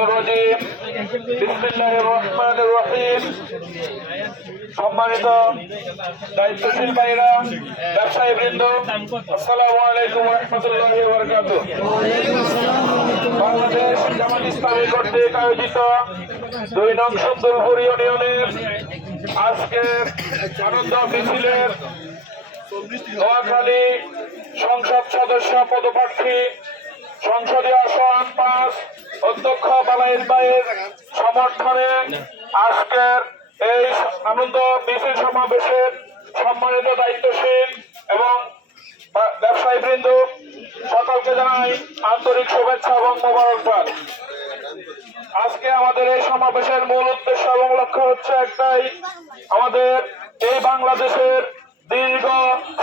শাইতানির রাজিম বিসমিল্লাহির রহমানির রহিম। সম্মানিত দায়িত্বশীল ভাইরা, ব্যবসায়ী বৃন্দ, আসসালামু আলাইকুম ওয়া রাহমাতুল্লাহি ওয়া বারাকাতুহু। বাংলাদেশ জামাত ইসলামী কর্তৃক আয়োজিত ২ নং সুন্দরপুর ইউনিয়নের আজকের আনন্দ মিছিলের নোয়াখালী সংসদ সদস্য পদপ্রার্থী সংসদীয় আসন ৫ অধ্যক্ষ বালাইল ভাইয়ের সমর্থনে আজকের এই আনন্দ মিছিল সমাবেশের সম্মানিত দায়িত্বশীল এবং ব্যবসায়ী বৃন্দ সকলকে জানাই আন্তরিক শুভেচ্ছা এবং মোবারকবাদ। আজকে আমাদের এই সমাবেশের মূল উদ্দেশ্য এবং লক্ষ্য হচ্ছে একটাই, আমাদের এই বাংলাদেশের দীর্ঘ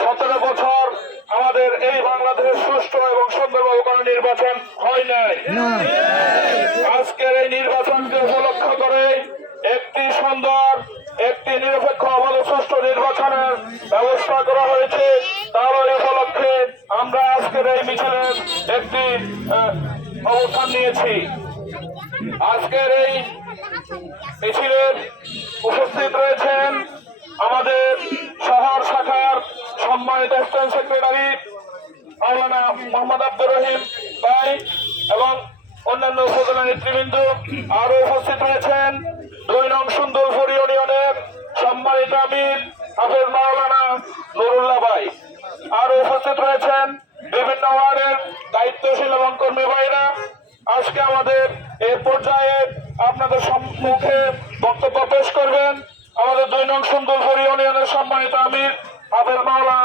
১৭ বছর আমাদের এই বাংলাদেশের সুষ্ঠু এবং সুন্দরভাবে কোনো নির্বাচন হয় নাই। আজকের এই নির্বাচনকে উপলক্ষ করে একটি সুন্দর, একটি নিরপেক্ষ অবাধ সুষ্ঠু নির্বাচনের ব্যবস্থা করা হয়েছে। তার ওই উপলক্ষে আমরা আজকের এই মিছিলের একটি অবস্থান নিয়েছি। আজকের এই মিছিলের উপস্থিত রয়েছেন আমাদের শহর শাখার সম্মানিত স্টেট সেক্রেটারি মাওলানা মোহাম্মদ আব্দুর রহিম ভাই এবং অন্যান্য উপজেলা নেতৃবৃন্দ। আরো উপস্থিত রয়েছেন ২ নং সুন্দরপুর ইউনিয়নের সম্মানিত আমির হাফেজ মাওলানা নুরুল্লাহ ভাই। আরো উপস্থিত রয়েছেন বিভিন্ন ওয়ার্ডের দায়িত্বশীল এবং কর্মী ভাইরা। আজকে আমাদের এই পর্যায়ে আপনাদের সম্মুখে বক্তব্য পেশ করবেন আমাদের ২ নং সুন্দরপুর ইউনিয়নের সম্মানিত আমির হাফেজ মাওলানা